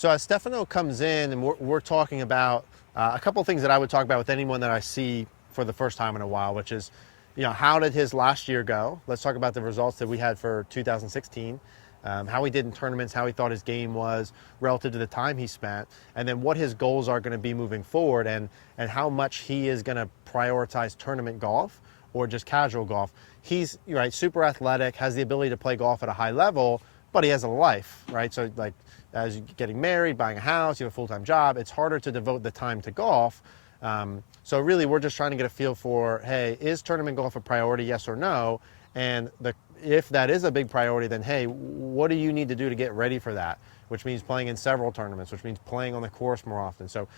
So as Stefano comes in, and we're talking about a couple of things that I would talk about with anyone that I see for the first time in a while, which is, how did his last year go? Let's talk about the results that we had for 2016, how he did in tournaments, how he thought his game was relative to the time he spent, and then what his goals are going to be moving forward, and how much he is going to prioritize tournament golf or just casual golf. He's super athletic, has the ability to play golf at a high level, but he has a life, right? So like as you're getting married, buying a house, you have a full-time job, it's harder to devote the time to golf. So really we're just trying to get a feel for, hey, is tournament golf a priority, yes or no? And if that is a big priority, then hey, what do you need to do to get ready for that? Which means playing in several tournaments, which means playing on the course more often. So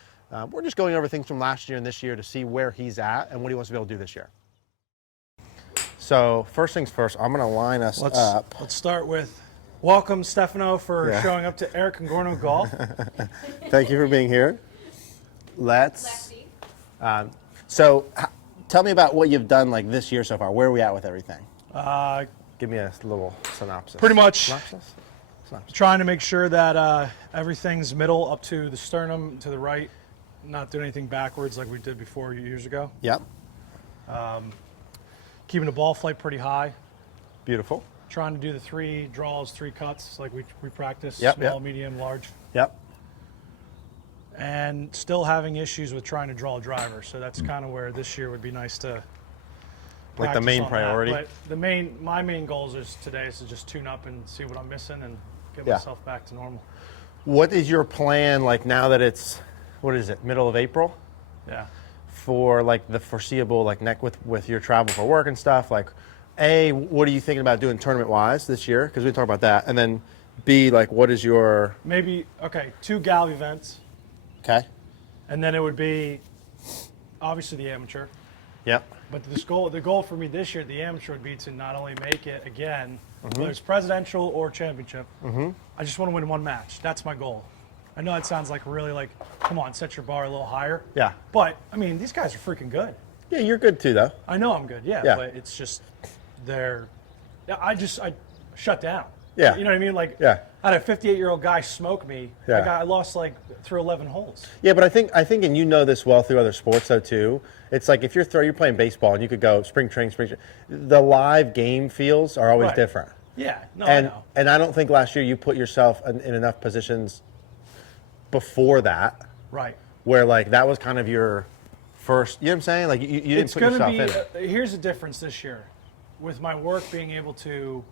we're just going over things from last year and this year to see where he's at and what he wants to be able to do this year. So first things first, I'm going to line us up. Let's start with welcome, Stefano, for showing up to Eric Cogorno Golf. Thank you for being here. So tell me about what you've done like this year so far. Where are we at with everything? Give me a little synopsis. Pretty much Synopsis? trying to make sure that everything's middle up to the sternum to the right, not doing anything backwards like we did before years ago. Yep. Keeping the ball flight pretty high. Beautiful. Trying to do the 3 draws, 3 cuts like we practice, Yep, small, yep. medium, large. Yep. And still having issues with trying to draw a driver. So that's kind of where this year would be nice to Like the main priority. But my main goals today is to just tune up and see what I'm missing and get myself back to normal. What is your plan like now that it's, what is it, middle of April? Yeah. For like the foreseeable, like with your travel for work and stuff, like A, what are you thinking about doing tournament wise this year? Because we talk about that. And then B, like what is your... Maybe, 2 Gal events. Okay. And then it would be obviously the amateur. Yep. But the goal for me this year at the amateur would be to not only make it again, whether it's presidential or championship, I just want to win 1 match. That's my goal. I know it sounds like really like, come on, set your bar a little higher. Yeah. But, I mean, these guys are freaking good. Yeah, you're good too, though. I know I'm good, yeah. But it's just, I shut down. Yeah. You know what I mean? Like, Yeah. I had a 58-year-old guy smoke me. Yeah. I lost like through 11 holes. Yeah, but I think, and you know this well through other sports though too. It's like if you're playing baseball and you could go spring training, the live game feels are always different. Yeah, no, And I know. and I don't think last year you put yourself in enough positions before that. Right. Where like that was kind of your first, you know what I'm saying? Like you didn't It's put going yourself to be, in it. here's the difference this year. With my work being able to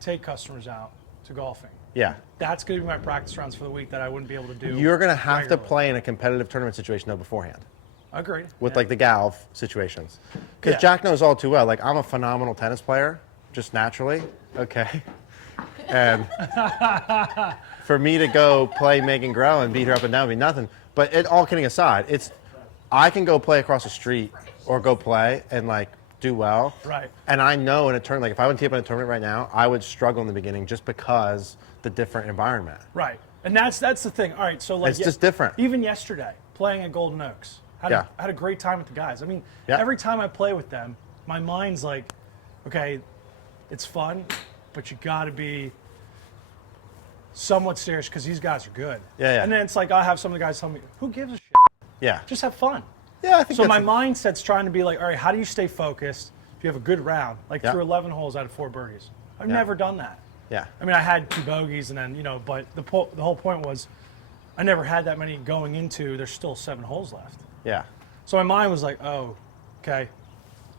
take customers out to golfing. Yeah. That's going to be my practice rounds for the week that I wouldn't be able to do. You're going to have to regularly. play in a competitive tournament situation though beforehand. Agreed. With like the Galv situations. Because Jack knows all too well, like I'm a phenomenal tennis player, just naturally, okay? And for me to go play Megan Grow and beat her up and down would be nothing. But it, all kidding aside, I can go play across the street or go play and like do well. Right. And I know in a tournament, like if I went to tee up in a tournament right now, I would struggle in the beginning just because the different environment. Right. And that's the thing. All right, so like It's just different. Even yesterday, playing at Golden Oaks, I had a great time with the guys. I mean, every time I play with them, my mind's like, okay, it's fun, but you got to be somewhat serious because these guys are good. Yeah. And then it's like I'll have some of the guys tell me, who gives a shit? Yeah. Just have fun. Yeah, I think so. My mindset's trying to be like, all right, how do you stay focused if you have a good round? Like through 11 holes, I had 4 birdies. I've never done that. Yeah. I mean, I had 2 bogeys, and then but the whole point was, I never had that many going into. There's still 7 holes left. Yeah. So my mind was like, oh, okay,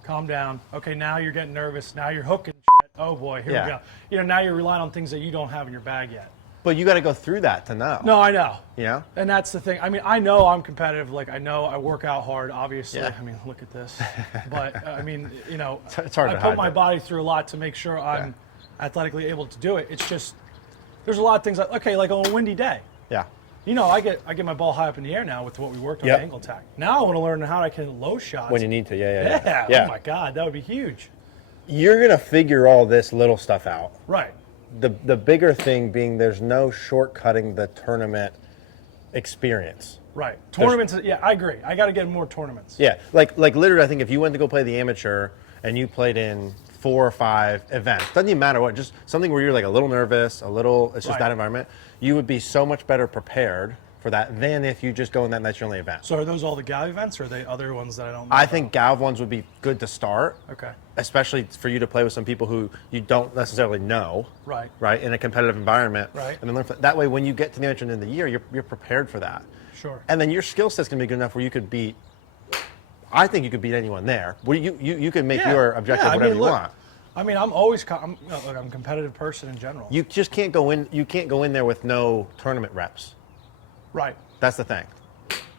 calm down. Okay, now you're getting nervous. Now you're hooking shit. Oh boy, here we go. Now you're relying on things that you don't have in your bag yet. But you got to go through that to know. No, I know. Yeah. And that's the thing. I mean, I know I'm competitive. Like, I know I work out hard, obviously. Yeah. I mean, look at this. But, I mean, it's hard I to put hide my that. body through a lot to make sure I'm athletically able to do it. It's just, there's a lot of things like, okay, like on a windy day. Yeah. I get my ball high up in the air now with what we worked on the angle attack. Now I want to learn how I can hit low shots. When you need to, Yeah. yeah. Oh my God, that would be huge. You're going to figure all this little stuff out. Right. The bigger thing being there's no shortcutting the tournament experience. Right. Tournaments, I agree. I got to get more tournaments. Yeah. Like literally, I think if you went to go play the amateur and you played in 4 or 5 events. Doesn't even matter what, just something where you're like a little nervous, it's just Right. that environment. You would be so much better prepared for that than if you just go in that's your only event. So are those all the Gal events, or are they other ones that I don't know I about? think Galv ones would be good to start. Okay. Especially for you to play with some people who you don't necessarily know. Right. In a competitive environment. Right. And then learn that way when you get to the end of the year, you're prepared for that. Sure. And then your skill set's gonna be good enough where you could beat. I think you could beat anyone there. Well, you can make your objective whatever you want. I mean, I'm always I'm a competitive person in general. You just can't go in. You can't go in there with no tournament reps. Right. That's the thing.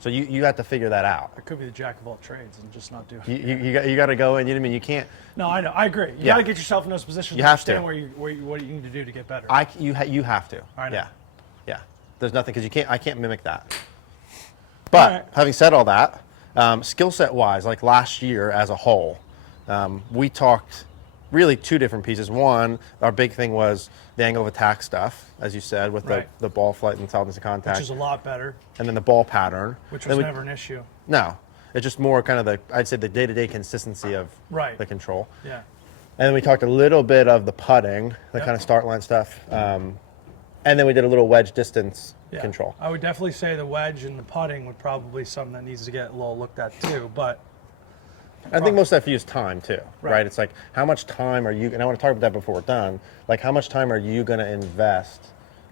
So you have to figure that out. I could be the jack of all trades and just not do it. You got to go in. You know what I mean? You can't. No, I know. I agree. You got to get yourself in those positions. You have to. Understand what you need to do to get better. You have to. I know. Yeah. There's nothing because I can't mimic that. But having said all that, skill set wise, like last year as a whole, we talked really 2 different pieces. One, our big thing was the angle of attack stuff, as you said, with the ball flight and intelligence of contact. Which is a lot better. And then the ball pattern. Which was never an issue. No. It's just more kind of I'd say the day-to-day consistency of the control. Yeah. And then we talked a little bit of the putting, the kind of start line stuff. And then we did a little wedge distance control. I would definitely say the wedge and the putting would probably be something that needs to get a little looked at too, but I think most of that for you is time too, right? It's like how much time are you, and I want to talk about that before we're done, like how much time are you going to invest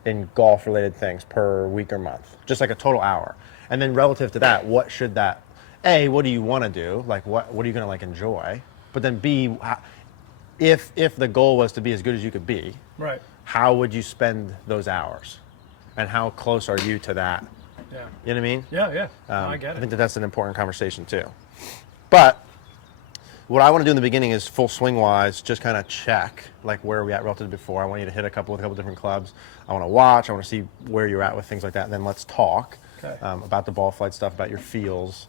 in golf related things per week or month? Just like a total hour. And then relative to that, what should that, A, what do you want to do? Like what are you going to like enjoy? But then B, if the goal was to be as good as you could be, how would you spend those hours? And how close are you to that? Yeah. You know what I mean? Yeah. No, I get it. I think that's an important conversation too. But what I want to do in the beginning is full swing wise, just kind of check like where are we at relative to before. I want you to hit a couple different clubs. I want to watch. I want to see where you're at with things like that. And then let's talk about the ball flight stuff, about your feels,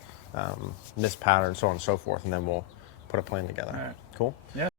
missed patterns, so on and so forth. And then we'll put a plan together. All right. Cool? Yeah.